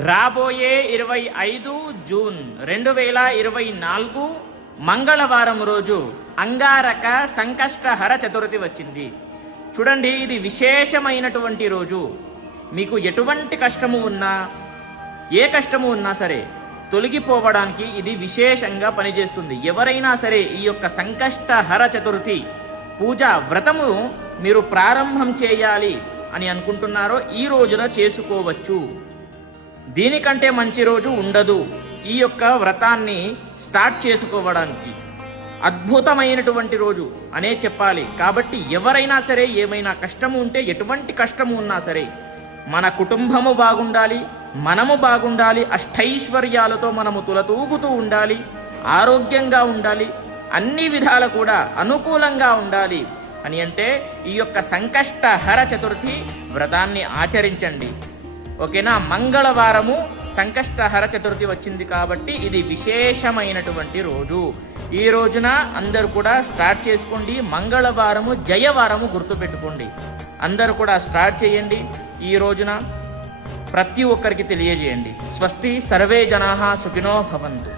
రాబోయే 25 జూన్ 2024 మంగళవారం రోజు అంగారక సంకష్టహర చతుర్థి వచ్చింది. చూడండి, ఇది విశేషమైనటువంటి రోజు. మీకు ఎటువంటి కష్టము ఉన్నా, ఏ కష్టము ఉన్నా సరే తొలగిపోవడానికి ఇది విశేషంగా పనిచేస్తుంది. ఎవరైనా సరే ఈ యొక్క సంకష్టహర చతుర్థి పూజ వ్రతము మీరు ప్రారంభం చేయాలి అని అనుకుంటున్నారో ఈ రోజున చేసుకోవచ్చు. దీనికంటే మంచి రోజు ఉండదు ఈ యొక్క వ్రతాన్ని స్టార్ట్ చేసుకోవడానికి. అద్భుతమైనటువంటి రోజు అనే చెప్పాలి. కాబట్టి ఎవరైనా సరే ఏమైనా కష్టము ఉంటే, ఎటువంటి కష్టము ఉన్నా సరే, మన కుటుంబము బాగుండాలి, మనము బాగుండాలి, అష్టైశ్వర్యాలతో మనము తులతూగుతూ ఉండాలి, ఆరోగ్యంగా ఉండాలి, అన్ని విధాల కూడా అనుకూలంగా ఉండాలి అని అంటే ఈ యొక్క సంకష్టహర చతుర్థి వ్రతాన్ని ఆచరించండి. ఓకేనా? మంగళవారము సంకష్టహర చతుర్థి వచ్చింది కాబట్టి ఇది విశేషమైనటువంటి రోజు. ఈ రోజున అందరూ కూడా స్టార్ట్ చేసుకోండి. మంగళవారము జయవారము గుర్తుపెట్టుకోండి. అందరూ కూడా స్టార్ట్ చేయండి. ఈ రోజున ప్రతి ఒక్కరికి తెలియజేయండి. స్వస్తి, సర్వే జనాః సుఖినో భవంతు.